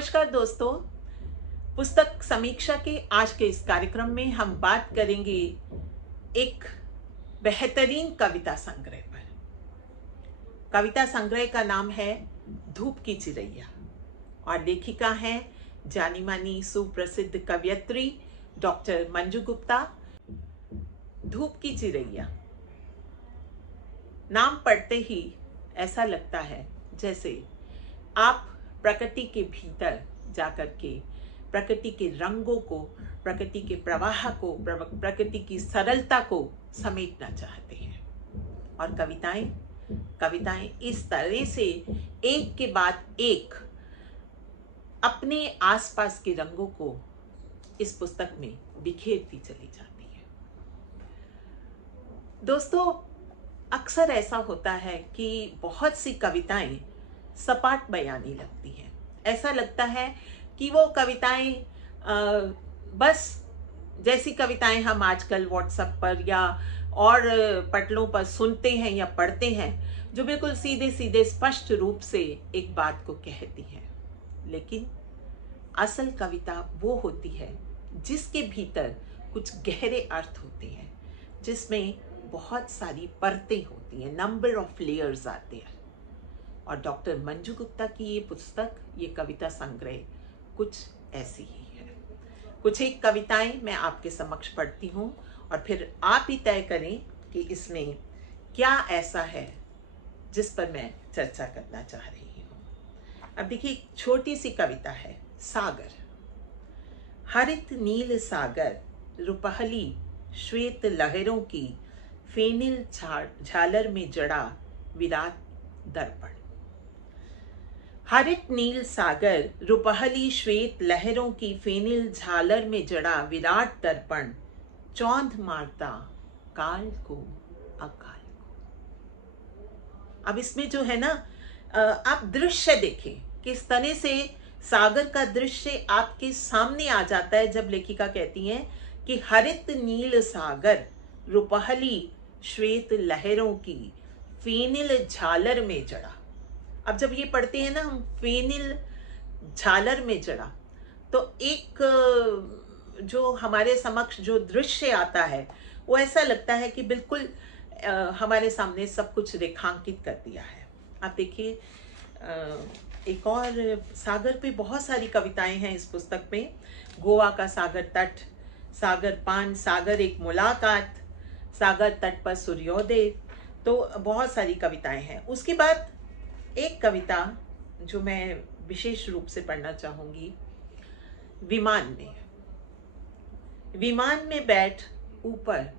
नमस्कार दोस्तों। पुस्तक समीक्षा के आज के इस कार्यक्रम में हम बात करेंगे एक बेहतरीन कविता संग्रह पर। कविता संग्रह का नाम है धूप की चिरैया और लेखिका है जानी मानी सुप्रसिद्ध कवयित्री डॉक्टर मंजू गुप्ता। धूप की चिरैया नाम पढ़ते ही ऐसा लगता है जैसे आप प्रकृति के भीतर जाकर के प्रकृति के रंगों को, प्रकृति के प्रवाह को, प्रकृति की सरलता को समेटना चाहते हैं। और कविताएं इस तरह से एक के बाद एक अपने आसपास के रंगों को इस पुस्तक में बिखेरती चली जाती है। दोस्तों, अक्सर ऐसा होता है कि बहुत सी कविताएं सपाट बयानी लगती हैं। ऐसा लगता है कि वो कविताएं बस जैसी कविताएं हम आजकल व्हाट्सएप पर या और पटलों पर सुनते हैं या पढ़ते हैं, जो बिल्कुल सीधे सीधे स्पष्ट रूप से एक बात को कहती हैं। लेकिन असल कविता वो होती है जिसके भीतर कुछ गहरे अर्थ होते हैं, जिसमें बहुत सारी परतें होती हैं, नंबर ऑफ लेयर्स आते हैं। और डॉक्टर मंजू गुप्ता की ये पुस्तक, ये कविता संग्रह कुछ ऐसी ही है। कुछ एक कविताएं मैं आपके समक्ष पढ़ती हूँ और फिर आप ही तय करें कि इसमें क्या ऐसा है जिस पर मैं चर्चा करना चाह रही हूँ। अब देखिए, छोटी सी कविता है सागर। हरित नील सागर, रुपहली श्वेत लहरों की, फेनिल झालर में जड़ा विराट दर्पण। हरित नील सागर, रुपहली श्वेत लहरों की, फेनिल झालर में जड़ा विराट दर्पण, चौंध मारता काल को अकाल को। अब इसमें जो है ना, आप दृश्य देखें किस तरह से सागर का दृश्य आपके सामने आ जाता है जब लेखिका कहती हैं कि हरित नील सागर, रुपहली श्वेत लहरों की, फेनिल झालर में जड़ा। अब जब ये पढ़ते हैं ना हम, फेनिल झालर में जड़ा, तो एक जो हमारे समक्ष जो दृश्य आता है वो ऐसा लगता है कि बिल्कुल हमारे सामने सब कुछ रेखांकित कर दिया है। आप देखिए, एक और सागर पे बहुत सारी कविताएं हैं इस पुस्तक में। गोवा का सागर तट, सागर पान, सागर एक मुलाकात, सागर तट पर सूर्योदय, तो बहुत सारी कविताएं हैं। उसके बाद एक कविता जो मैं विशेष रूप से पढ़ना चाहूंगी, विमान में। विमान में बैठ ऊपर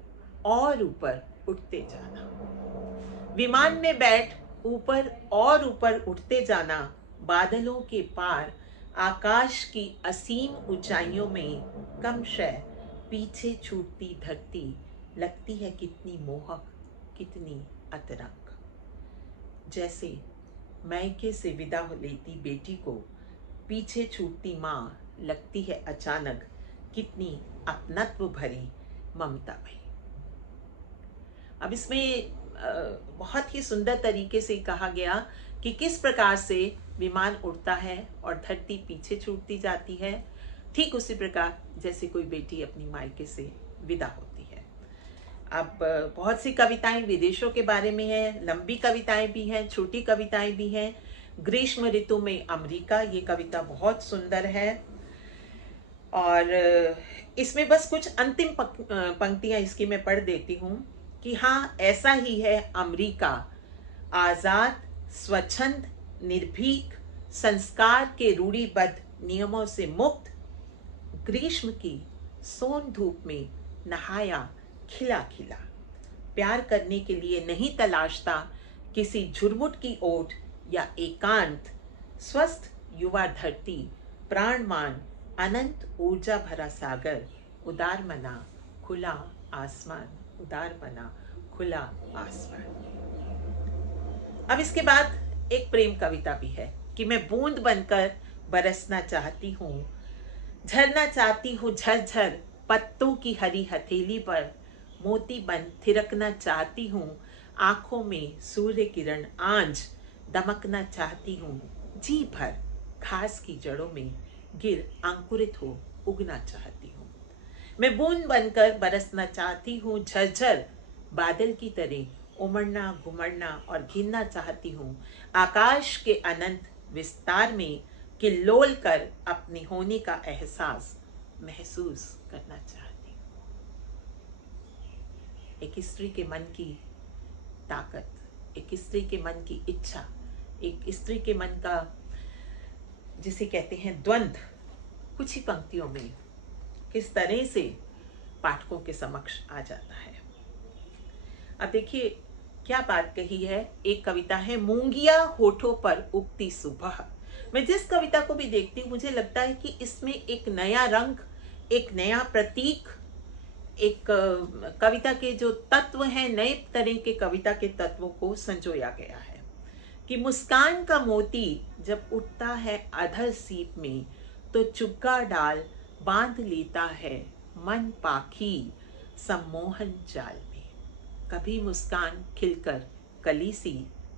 और ऊपर उठते जाना। विमान में बैठ ऊपर और ऊपर उठते जाना, बादलों के पार आकाश की असीम ऊंचाइयों में कमशः पीछे छूटती धरती लगती है कितनी मोहक, कितनी अतरंग। जैसे मैके से विदा लेती बेटी को पीछे छूटती माँ लगती है अचानक कितनी अपनत्व भरी ममता भरी। अब इसमें बहुत ही सुंदर तरीके से कहा गया कि किस प्रकार से विमान उड़ता है और धरती पीछे छूटती जाती है, ठीक उसी प्रकार जैसे कोई बेटी अपनी मायके से विदा होती है। अब बहुत सी कविताएं विदेशों के बारे में हैं, लंबी कविताएं भी हैं, छोटी कविताएं भी हैं। ग्रीष्म ऋतु में अमेरिका, ये कविता बहुत सुंदर है। और इसमें बस कुछ अंतिम पंक्तियां इसकी मैं पढ़ देती हूँ कि हाँ, ऐसा ही है अमेरिका, आजाद, स्वच्छंद, निर्भीक, संस्कार के रूढ़िबद्ध नियमों से मुक्त, ग्रीष्म की सोन धूप में नहाया खिला खिला, प्यार करने के लिए नहीं तलाशता किसी झुरमुट की ओट या एकांत, स्वस्थ युवा धरती, प्राणमान, अनंत ऊर्जा भरा सागर, उदार मना खुला आसमान, उदार मना खुला आसमान। अब इसके बाद एक प्रेम कविता भी है कि मैं बूंद बनकर बरसना चाहती हूँ, झरना चाहती हूँ झरझर पत्तों की हरी हथेली पर, मोती बन थिरकना चाहती हूँ आंखों में सूर्य किरण, आंज दमकना चाहती हूँ जी भर घास की जड़ों में गिर अंकुरित हो उगना चाहती हूँ। मैं बूंद बनकर बरसना चाहती हूँ, झरझर बादल की तरह उमड़ना घुमड़ना और घिरना चाहती हूँ। आकाश के अनंत विस्तार में किल्लोल कर अपने होने का एहसास महसूस करना चाहती हूँ। एक स्त्री के मन की ताकत, एक स्त्री के मन की इच्छा, एक स्त्री के मन का जिसे कहते हैं द्वंद्व, कुछ ही पंक्तियों में किस तरह से पाठकों के समक्ष आ जाता है। अब देखिए क्या बात कही है। एक कविता है, मूंगिया होठों पर उगती सुबह। मैं जिस कविता को भी देखती हूँ मुझे लगता है कि इसमें एक नया रंग, एक नया प्रतीक, एक कविता के जो तत्व हैं, नए तरह के कविता के तत्वों को संजोया गया है कि मुस्कान का मोती जब उठता है अधर सीप में, तो चुग्गा डाल बांध लेता है मन पाखी सम्मोहन जाल में। कभी मुस्कान खिलकर कली सी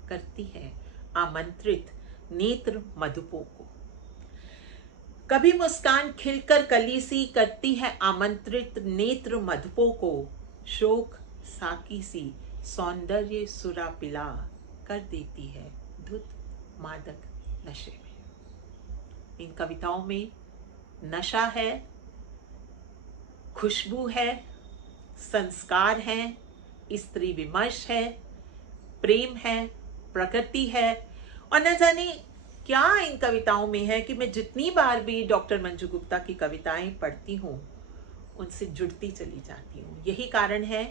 करती है आमंत्रित नेत्र मधुपों को। कभी मुस्कान खिलकर कली सी करती है आमंत्रित नेत्र मधुपों को। शोक साकी सी सौंदर्य सुरा पिला कर देती है धुत मादक नशे में। इन कविताओं में नशा है, खुशबू है, संस्कार है, स्त्री विमर्श है, प्रेम है, प्रकृति है, और न जाने क्या इन कविताओं में है कि मैं जितनी बार भी डॉक्टर मंजू गुप्ता की कविताएं पढ़ती हूँ उनसे जुड़ती चली जाती हूँ। यही कारण है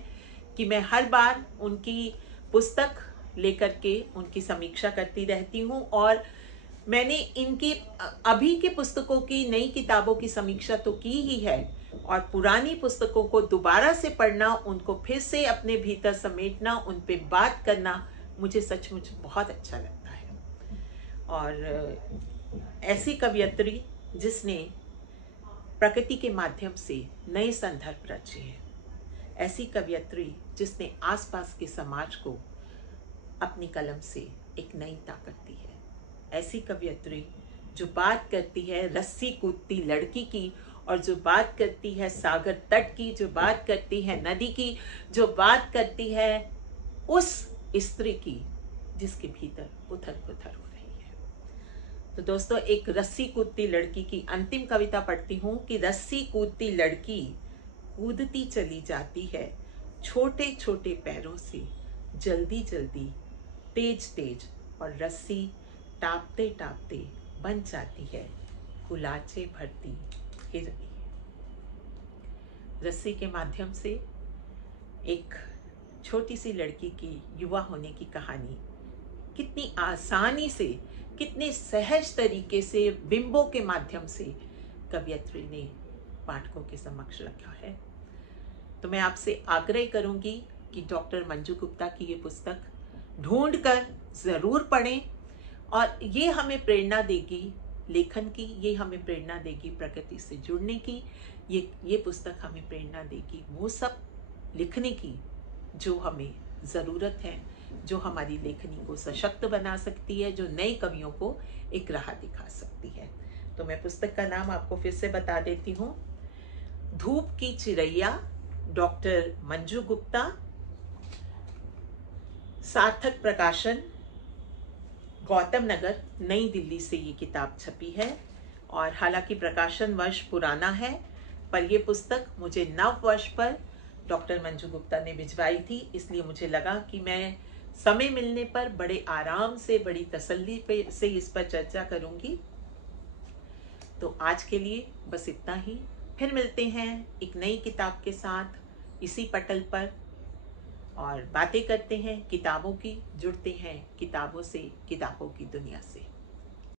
कि मैं हर बार उनकी पुस्तक लेकर के उनकी समीक्षा करती रहती हूँ। और मैंने इनकी अभी के पुस्तकों की, नई किताबों की समीक्षा तो की ही है, और पुरानी पुस्तकों को दोबारा से पढ़ना, उनको फिर से अपने भीतर समेटना, उन पे बात करना मुझे सचमुच बहुत अच्छा लगता है। और ऐसी कवियत्री जिसने प्रकृति के माध्यम से नए संदर्भ रचे हैं, ऐसी कवियत्री जिसने आसपास के समाज को अपनी कलम से एक नई ताकत दी है, ऐसी कवियत्री जो बात करती है रस्सी कूदती लड़की की, और जो बात करती है सागर तट की, जो बात करती है नदी की, जो बात करती है उस स्त्री की जिसके भीतर उथल पुथल हो रही है। तो दोस्तों, एक रस्सी कूदती लड़की की अंतिम कविता पढ़ती हूँ कि रस्सी कूदती लड़की कूदती चली जाती है छोटे छोटे पैरों से, जल्दी जल्दी तेज तेज, और रस्सी टापते टापते बन जाती है गुलाचे भरती हिरनी। रस्सी के माध्यम से एक छोटी सी लड़की की युवा होने की कहानी कितनी आसानी से, कितने सहज तरीके से, बिंबों के माध्यम से कवियत्री ने पाठकों के समक्ष रखा है। तो मैं आपसे आग्रह करूंगी कि डॉक्टर मंजू गुप्ता की ये पुस्तक ढूंढकर जरूर पढ़ें, और ये हमें प्रेरणा देगी लेखन की, ये हमें प्रेरणा देगी प्रकृति से जुड़ने की, ये पुस्तक हमें प्रेरणा देगी वो सब लिखने की जो हमें ज़रूरत है, जो हमारी लेखनी को सशक्त बना सकती है, जो नए कवियों को एक राह दिखा सकती है। तो मैं पुस्तक का नाम आपको फिर से बता देती हूँ, धूप की चिड़ैया, डॉक्टर मंजू गुप्ता, सार्थक प्रकाशन, गौतम नगर, नई दिल्ली से ये किताब छपी है। और हालांकि प्रकाशन वर्ष पुराना है, पर यह पुस्तक मुझे नव वर्ष पर डॉक्टर मंजू गुप्ता ने भिजवाई थी, इसलिए मुझे लगा कि मैं समय मिलने पर बड़े आराम से, बड़ी तसल्ली से इस पर चर्चा करूंगी। तो आज के लिए बस इतना ही। फिर मिलते हैं एक नई किताब के साथ इसी पटल पर, और बातें करते हैं किताबों की, जुड़ते हैं किताबों से, किताबों की दुनिया से।